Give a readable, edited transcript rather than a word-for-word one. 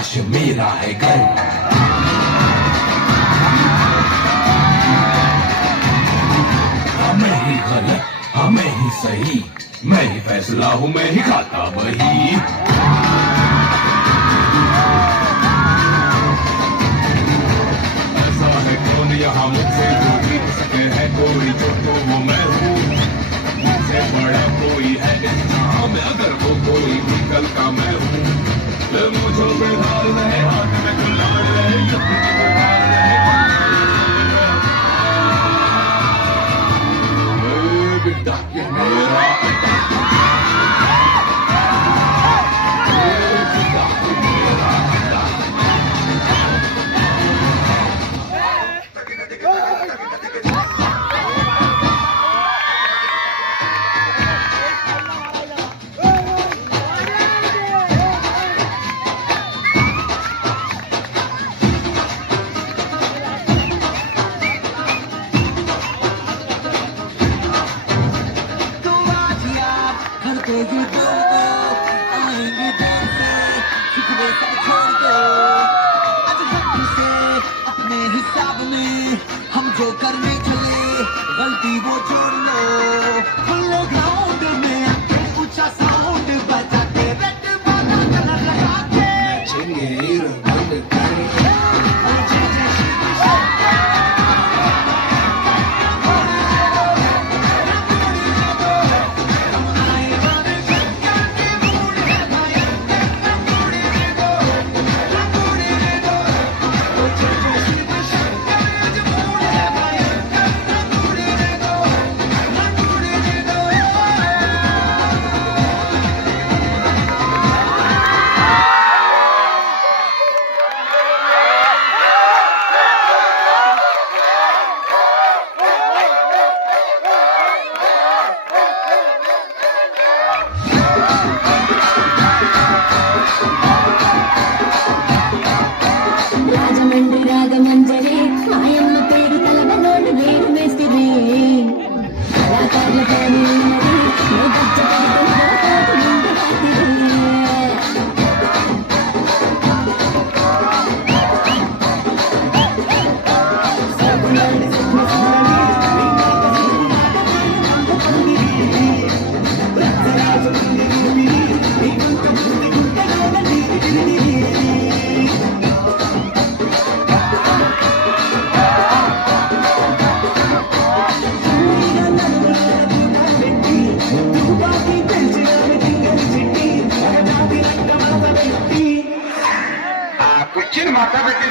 काश मेरा है घर। मैं ही गलत मैं ही सही, मैं ही फैसला हूँ मैं ही खाता वही। ऐसा है कौन यहाँ मुझसे जो जीत सके है कोई जो तो वो मैं हूँ। मुझसे बड़ा कोई है इस जहाँ में अगर वो कोई भी कल का मैं हूँ। मुझे बेहाल रहे हाथ में गुलाल रहे बिल्डा ये मेरा अड्डा। बिल्डा ये मेरा अड्डा। अपने हिसाब में हम जो करने चले गलती वो छोड़ लो। खुले ग्राउंड में ऊंचा साउंड बजा के रेड बाजा कलर लगा के नचेंगे रोमांच करेंगे। రాగమంజరే మాయమ్మ పేరు తలగలోడు వేరు మేస్తిరి కళాకారులతోని కుర్చీని మాట్లాడబెట్టి